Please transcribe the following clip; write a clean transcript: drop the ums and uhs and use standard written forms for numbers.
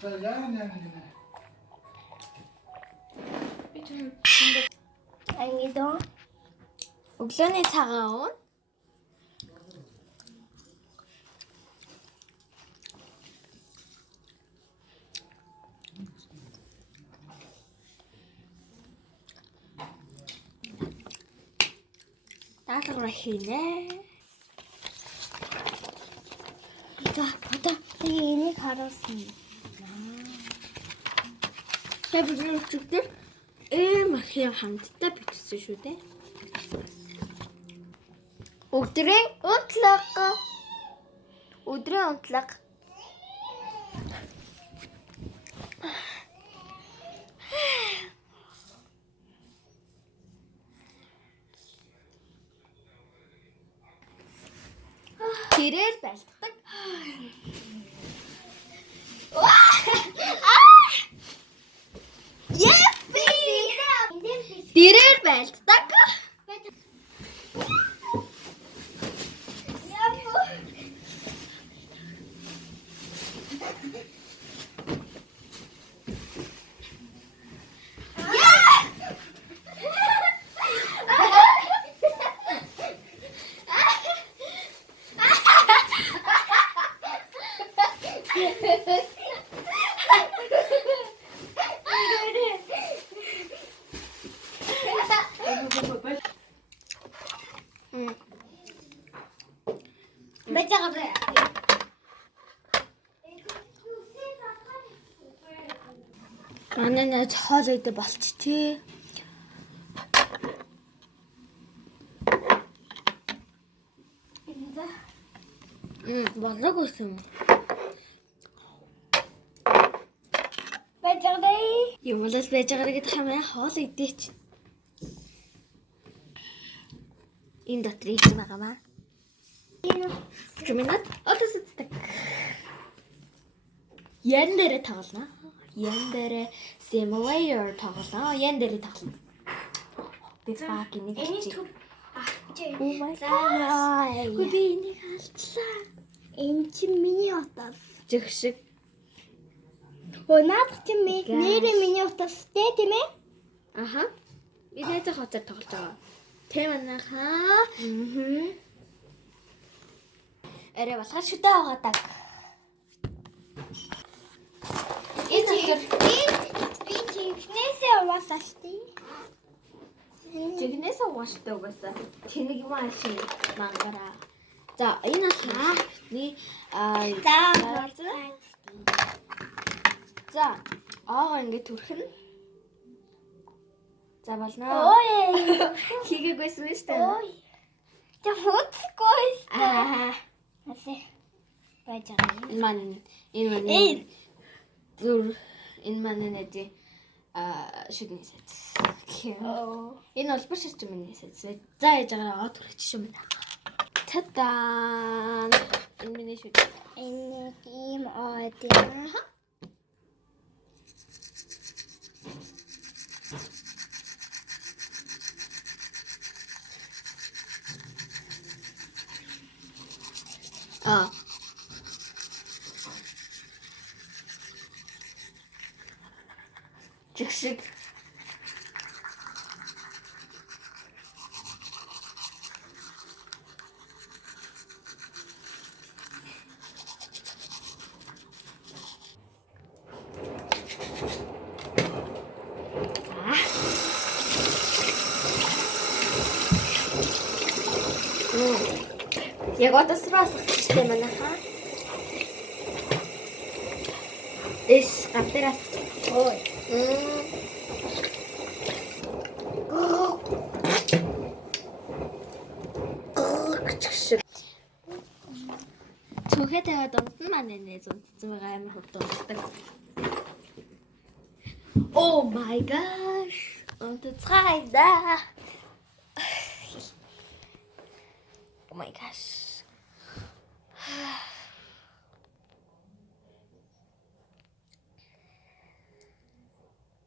За яа. Би ч ангидоо өглөөний цагаан уун. Даалгавар хийнэ. За одоо энийг харуулсан. Тэвэр өчигдөр махын хамтдаа бичсэн шүү дээ. Өдрийн унтлага. Тэрээр байлтдаг. Яппи! Тэрээр байлтдаг. Манай цоол идэ болчихжээ. Болог үсэн. Бажартай. Юм бол бажартай гэдэг хамаа хоол идээч. Энэ дотор ийж байгаа маа. Чимэнат отосцдаг. Ян дээр тоглоно. Ян дээр simulator тоглоно. Ян дээр тоглоно. Бифак энийг чи. Oh my god. Би энийг алдлаа. Энэ чи миний утас. Жиг шиг. Наадах чи нэрээ миний утастэй тийм ээ? Аха. Би найзаа хоцор тоглож байгаа. Тэ манайхаа. Арай болохоор шүтээ аваадаг. Энэ би чигнээсээ уусааштай. Чигнээсээ уусааштай угаасаа. Тэнийг юм ааши мангараа. За энэ хааны за ингэ түрхэн. За болно. Ой. Хийгээгүйсэн шүү дээ. Ой. Тэ хуцгүй шүү. Аа. Асаа. Бажаа. Энэ маань энэ маань нэди шүдний сэт. Энэ бол бүр ширч миний сэт. За яж байгаа аваад хүрчих шүү мэн. Та-дан. Энэ миний шүд. Энэ тийм оодын. Жигшиг. Яг одоо срасах гэжтэй манайхаа. Эс гатэрас. Ой. Цүхэ таваад унтсан маань нэ зунтсан байгаа амар хурдан унтдаг. Oh my gosh. Унтцгаая да. Oh my gosh.